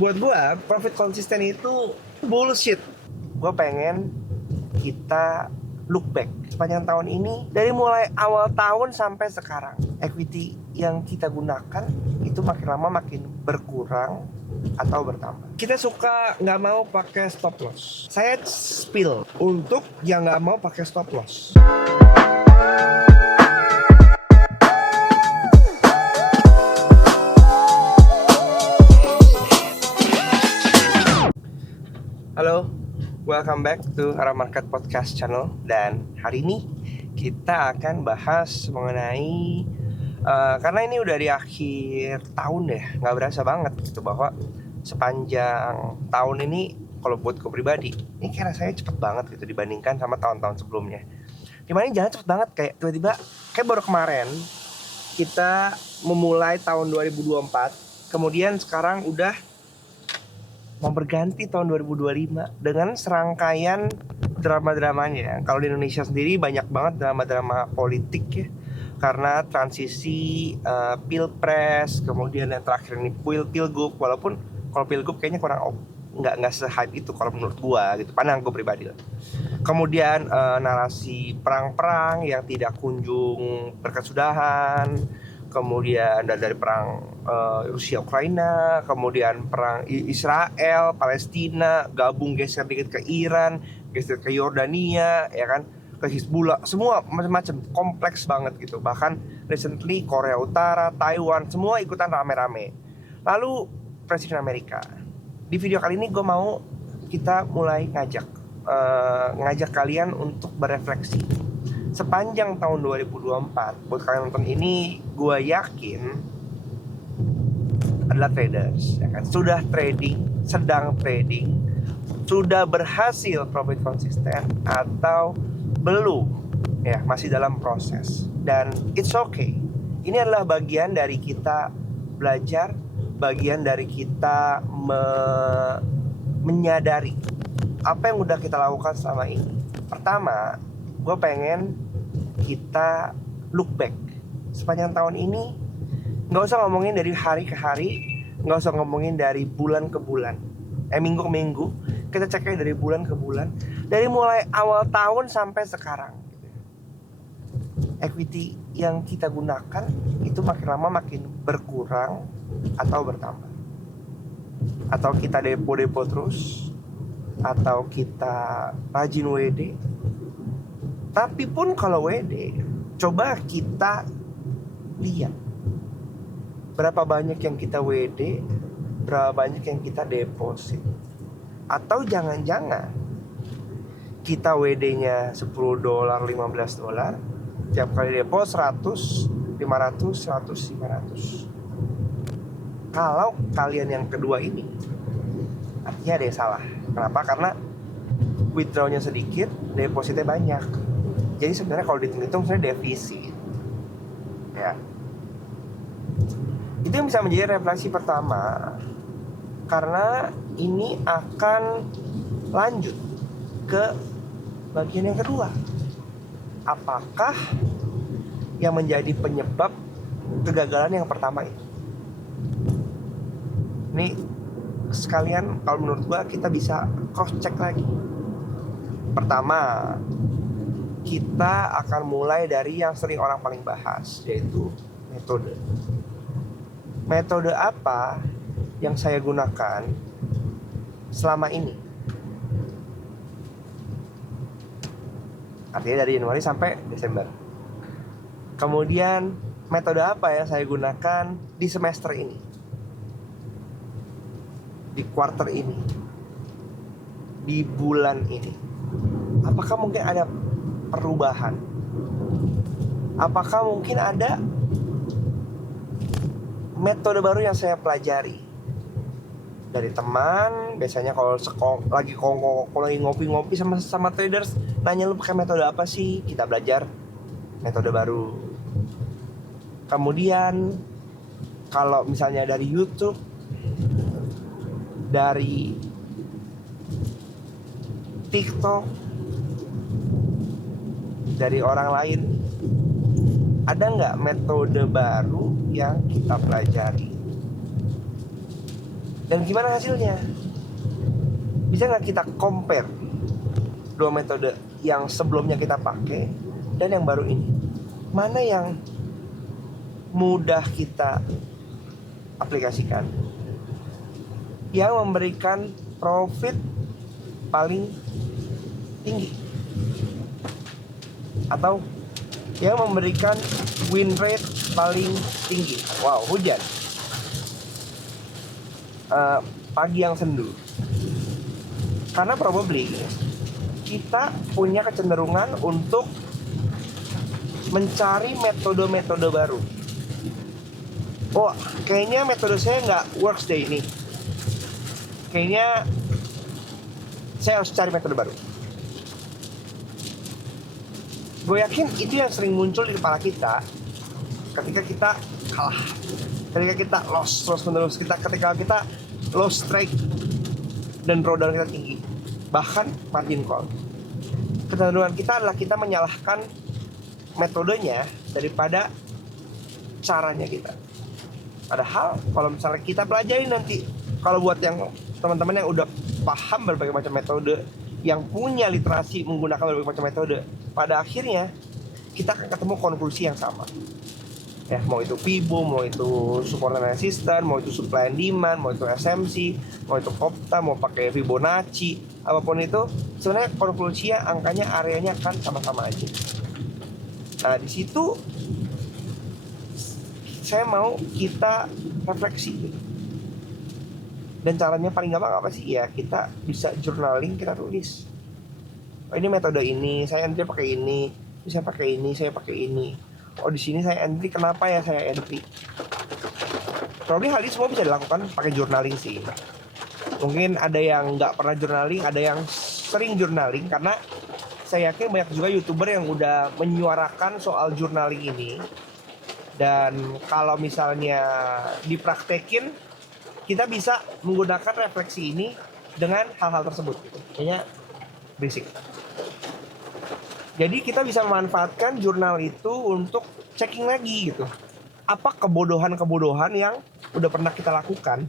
Buat gue, profit konsisten itu bullshit. Gue pengen kita look back sepanjang tahun ini, dari mulai awal tahun sampai sekarang. Equity yang kita gunakan itu makin lama makin berkurang atau bertambah. Kita suka nggak mau pakai stop loss. Saya spill untuk yang nggak mau pakai stop loss. Halo, welcome back to Arah Market Podcast Channel. Dan hari ini kita akan bahas mengenai karena ini udah di akhir tahun ya, nggak berasa banget gitu bahwa sepanjang tahun ini kalau buat gue pribadi, ini kayak rasanya cepet banget gitu dibandingkan sama tahun-tahun sebelumnya. Dimana jalan cepet banget, kayak tiba-tiba kayak baru kemarin kita memulai tahun 2024, kemudian sekarang udah mau berganti tahun 2025 dengan serangkaian drama-dramanya. Kalau di Indonesia sendiri banyak banget drama-drama politik ya, karena transisi pilpres, kemudian yang terakhir ini pilgub. Walaupun kalau pilgub kayaknya kurang nggak se-hype itu kalau menurut gua gitu, pandangan gua pribadi lah. Kemudian narasi perang-perang yang tidak kunjung berkesudahan, kemudian dari perang Rusia Ukraina, kemudian perang Israel Palestina, gabung geser dikit ke Iran, geser ke Yordania, ya kan, ke Hizbullah, semua macam-macam, kompleks banget gitu. Bahkan recently Korea Utara, Taiwan, semua ikutan rame-rame. Lalu Presiden Amerika. Di video kali ini gue mau kita mulai ngajak kalian untuk berefleksi sepanjang tahun 2024. Buat kalian nonton ini, gue yakin adalah traders, ya kan? Sudah trading, sedang trading, sudah berhasil profit konsisten atau belum, ya masih dalam proses. Dan it's okay. Ini adalah bagian dari kita belajar, bagian dari kita menyadari apa yang udah kita lakukan selama ini. Pertama, gue pengen kita look back sepanjang tahun ini. Nggak usah ngomongin dari hari ke hari, nggak usah ngomongin dari bulan ke bulan, minggu ke minggu. Kita ceknya dari bulan ke bulan, dari mulai awal tahun sampai sekarang. Equity yang kita gunakan itu makin lama makin berkurang atau bertambah. Atau kita depo terus, atau kita rajin WD. Tapi pun kalau WD, coba kita lihat berapa banyak yang kita WD, berapa banyak yang kita deposit. Atau jangan-jangan kita WD-nya $10, $15, tiap kali depo 100, 500, 100, 500. Kalau kalian yang kedua ini, artinya ada yang salah. Kenapa? Karena withdrawnya sedikit, depositnya banyak. Jadi sebenarnya kalau dihitung-hitung sebenarnya defisit. Ya. Itu yang bisa menjadi refleksi pertama, karena ini akan lanjut ke bagian yang kedua. Apakah yang menjadi penyebab kegagalan yang pertama itu? Ini sekalian kalau menurut gua kita bisa cross check lagi. Pertama, kita akan mulai dari yang sering orang paling bahas, yaitu metode. Metode apa yang saya gunakan selama ini? Artinya dari Januari sampai Desember. Kemudian metode apa yang saya gunakan di semester ini, di quarter ini, di bulan ini? Apakah mungkin ada perubahan? Apakah mungkin ada metode baru yang saya pelajari dari teman? Biasanya kalau lagi ngopi-ngopi sama traders, nanya, lu pakai metode apa sih? Kita belajar metode baru. Kemudian kalau misalnya dari YouTube, dari TikTok, dari orang lain, ada nggak metode baru yang kita pelajari? Dan gimana hasilnya? Bisa nggak kita compare dua metode yang sebelumnya kita pakai dan yang baru ini? Mana yang mudah kita aplikasikan, yang memberikan profit paling tinggi, atau yang memberikan win rate paling tinggi? Wow, hujan. Pagi yang sendu. Karena probably kita punya kecenderungan untuk mencari metode-metode baru. Oh, kayaknya metode saya nggak works deh ini. Kayaknya saya harus cari metode baru. Gue yakin itu yang sering muncul di kepala kita ketika kita kalah, ketika kita loss terus menerus, ketika kita lost strike dan drawdown kita tinggi, bahkan margin call. Kecenderungan kita adalah kita menyalahkan metodenya daripada caranya kita. Padahal kalau misalnya kita pelajari nanti, kalau buat yang teman-teman yang udah paham berbagai macam metode, yang punya literasi menggunakan berbagai macam metode, pada akhirnya kita akan ketemu konklusi yang sama. Ya, mau itu Fibo, mau itu support and resistance, mau itu supply and demand, mau itu SMC, mau itu Kopta, mau pakai Fibonacci, apapun itu, sebenarnya konklusinya angkanya, areanya akan sama-sama aja. Nah, di situ saya mau kita refleksi. Dan caranya paling gampang apa sih? Ya, kita bisa journaling, kita tulis. Oh, ini metode ini, saya entry pakai ini, bisa pakai ini, saya pakai ini. Oh, di sini saya entry, kenapa ya saya entry? Probably hal ini semua bisa dilakukan pakai journaling sih. Mungkin ada yang nggak pernah journaling, ada yang sering journaling, karena saya yakin banyak juga YouTuber yang udah menyuarakan soal journaling ini. Dan kalau misalnya dipraktekin, kita bisa menggunakan refleksi ini dengan hal-hal tersebut. Kayaknya berisik. Jadi kita bisa memanfaatkan jurnal itu untuk checking lagi gitu. Apa kebodohan-kebodohan yang udah pernah kita lakukan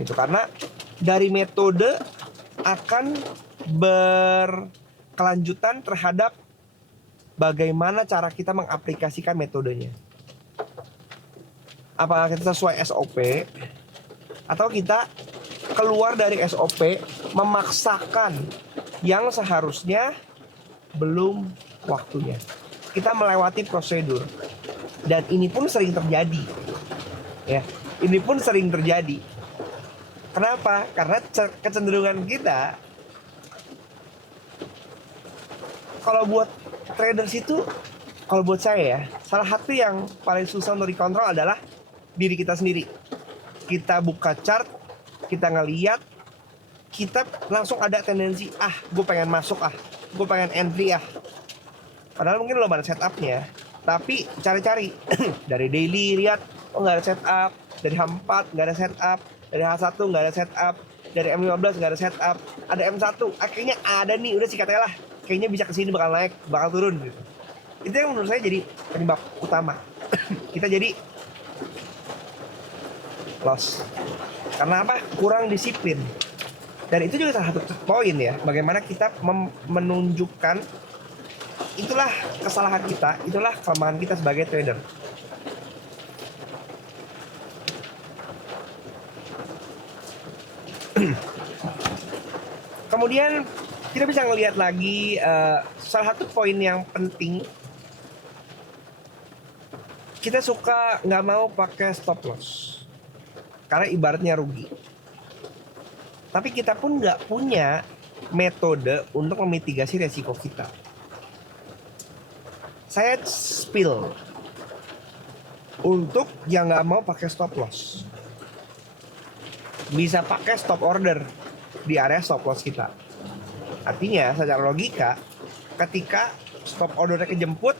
gitu. Karena dari metode akan berkelanjutan terhadap bagaimana cara kita mengaplikasikan metodenya. Apakah kita sesuai SOP atau kita keluar dari SOP memaksakan yang seharusnya belum waktunya. Kita melewati prosedur. Dan ini pun sering terjadi. Ya, ini pun sering terjadi. Kenapa? Karena kecenderungan kita, kalau buat traders itu, kalau buat saya ya, salah satu yang paling susah untuk dikontrol adalah diri kita sendiri. Kita buka chart, kita ngeliat, kita langsung ada tendensi, gue pengen masuk, gue pengen entry Padahal mungkin belum ada setupnya, tapi cari-cari dari daily lihat, oh nggak ada setup, dari H4 nggak ada setup, dari H1 nggak ada setup, dari M15 nggak ada setup, ada M1, akhirnya ada nih, udah sikat aja lah, kayaknya bisa kesini bakal naik, bakal turun gitu. Itu yang menurut saya jadi penyebab utama kita jadi loss. Karena apa? Kurang disiplin. Dan itu juga salah satu poin ya, bagaimana kita menunjukkan itulah kesalahan kita, itulah kelemahan kita sebagai trader. Kemudian kita bisa ngelihat lagi salah satu poin yang penting, kita suka nggak mau pakai stop loss karena ibaratnya rugi. Tapi kita pun nggak punya metode untuk memitigasi resiko kita. Saya spill untuk yang nggak mau pakai stop loss, bisa pakai stop order di area stop loss kita. Artinya secara logika, ketika stop ordernya kejemput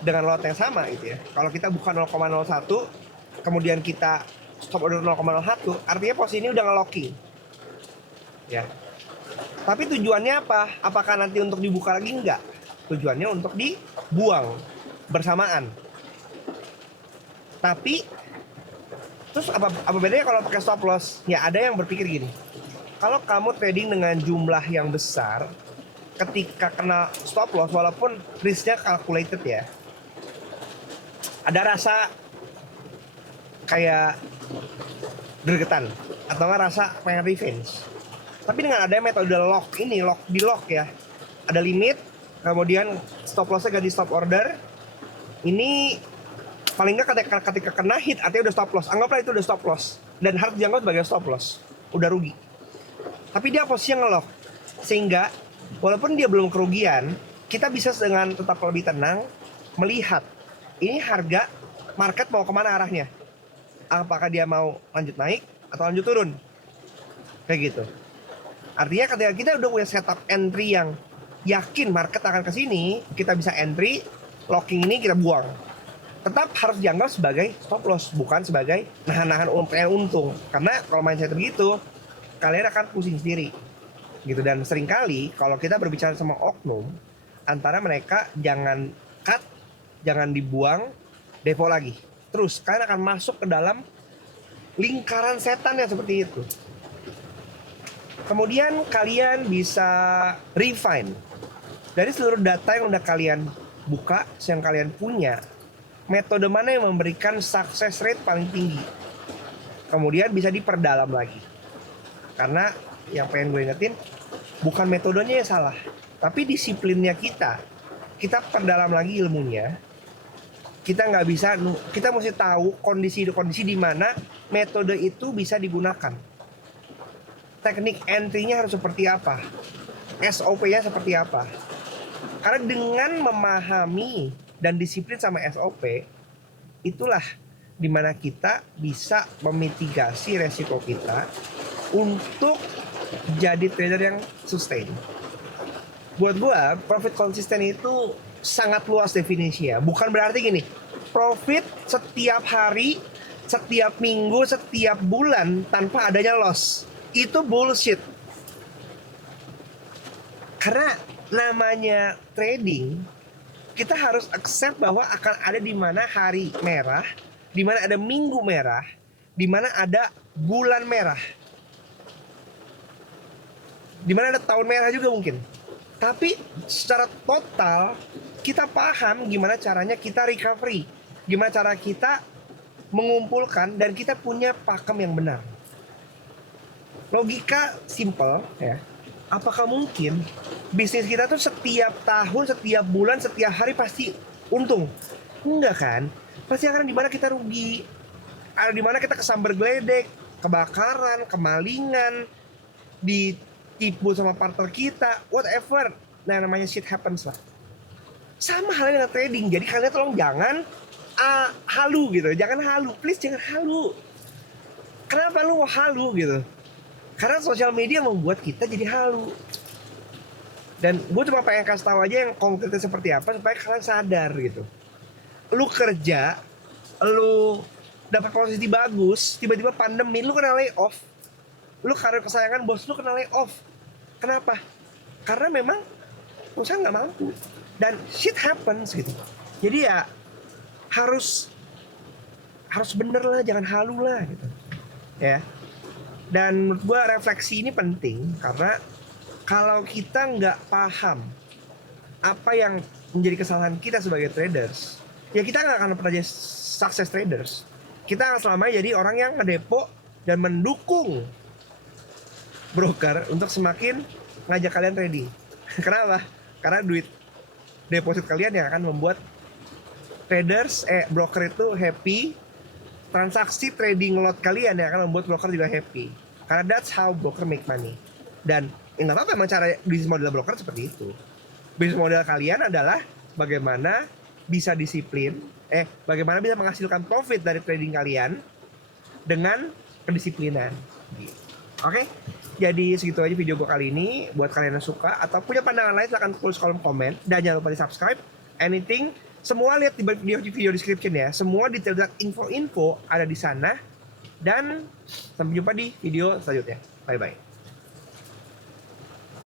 dengan lot yang sama gitu ya, kalau kita buka 0,01 kemudian kita stop order 0,01, artinya posisi ini udah nge-locking ya. Tapi tujuannya apa? Apakah nanti untuk dibuka lagi? Enggak. Tujuannya untuk dibuang bersamaan. Tapi Terus apa bedanya kalau pakai stop loss? Ya ada yang berpikir gini, kalau kamu trading dengan jumlah yang besar, ketika kena stop loss, walaupun risknya calculated ya, ada rasa kayak gregetan atau nggak rasa pengen revenge. Tapi dengan adanya metode lock ini, di lock ya, ada limit, kemudian stop lossnya ganti stop order. Ini paling nggak ketika kena hit artinya udah stop loss. Anggaplah itu udah stop loss dan harus dianggap sebagai stop loss, udah rugi. Tapi dia posisinya ngelock, sehingga walaupun dia belum kerugian, kita bisa dengan tetap lebih tenang melihat ini harga market mau kemana arahnya. Apakah dia mau lanjut naik atau lanjut turun, kayak gitu. Artinya ketika kita udah punya setup entry yang yakin market akan ke sini, kita bisa entry, locking ini kita buang. Tetap harus dianggap sebagai stop loss, bukan sebagai nahan-nahan untung. Karena kalau mindset begitu, kalian akan pusing sendiri gitu. Dan seringkali kalau kita berbicara sama oknum, antara mereka jangan cut, jangan dibuang, depo lagi. Terus kalian akan masuk ke dalam lingkaran setan yang seperti itu. Kemudian kalian bisa refine dari seluruh data yang udah kalian buka, yang kalian punya, metode mana yang memberikan success rate paling tinggi. Kemudian bisa diperdalam lagi. Karena yang pengen gue ingetin, bukan metodenya yang salah, tapi disiplinnya kita. Kita perdalam lagi ilmunya. Kita nggak bisa, kita mesti tahu kondisi-kondisi di mana metode itu bisa digunakan. Teknik entry-nya harus seperti apa, SOP-nya seperti apa. Karena dengan memahami dan disiplin sama SOP, itulah dimana kita bisa memitigasi resiko kita untuk jadi trader yang sustain. Buat gua, profit konsisten itu sangat luas definisinya. Bukan berarti gini, profit setiap hari, setiap minggu, setiap bulan tanpa adanya loss. Itu bullshit. Karena namanya trading, kita harus accept bahwa akan ada di mana hari merah, di mana ada minggu merah, di mana ada bulan merah, di mana ada tahun merah juga mungkin. Tapi secara total kita paham gimana caranya kita recovery, gimana cara kita mengumpulkan dan kita punya pakem yang benar. Logika simple ya. Apakah mungkin bisnis kita tuh setiap tahun, setiap bulan, setiap hari pasti untung? Enggak kan? Pasti akan di mana kita rugi. Ada di mana kita kesambar geledek, kebakaran, kemalingan, ditipu sama partner kita, whatever. Nah, namanya shit happens lah. Sama halnya dengan trading. Jadi kalian tolong jangan halu gitu. Jangan halu, please jangan halu. Kenapa lu halu gitu? Karena sosial media membuat kita jadi halu. Dan gue cuma pengen kasih tahu aja yang konkretnya seperti apa supaya kalian sadar gitu. Lu kerja, lu dapat posisi bagus, tiba-tiba pandemi, lu kena layoff. Lu karir kesayangan bos lu kena layoff. Kenapa? Karena memang perusahaan nggak mampu. Dan shit happens gitu. Jadi ya harus bener lah, jangan halu lah gitu. Ya. Dan menurut gue refleksi ini penting karena kalau kita nggak paham apa yang menjadi kesalahan kita sebagai traders, ya kita nggak akan pernah jadi sukses traders. Kita akan selamanya jadi orang yang ngedepo dan mendukung broker untuk semakin ngajak kalian trading. Kenapa? Karena duit deposit kalian yang akan membuat traders, broker itu happy. Transaksi trading lot kalian yang akan membuat broker juga happy. Karena that's how broker make money. Dan nggak apa-apa emang cara bisnis model broker seperti itu. Bisnis model kalian adalah bagaimana bisa disiplin, bagaimana bisa menghasilkan profit dari trading kalian dengan kedisiplinan. Oke? Jadi segitu aja video gue kali ini. Buat kalian yang suka atau punya pandangan lain silahkan tulis kolom komen. Dan jangan lupa di subscribe. Anything, semua lihat di video description ya. Semua detail dan info-info ada di sana. Dan sampai jumpa di video selanjutnya. Bye-bye.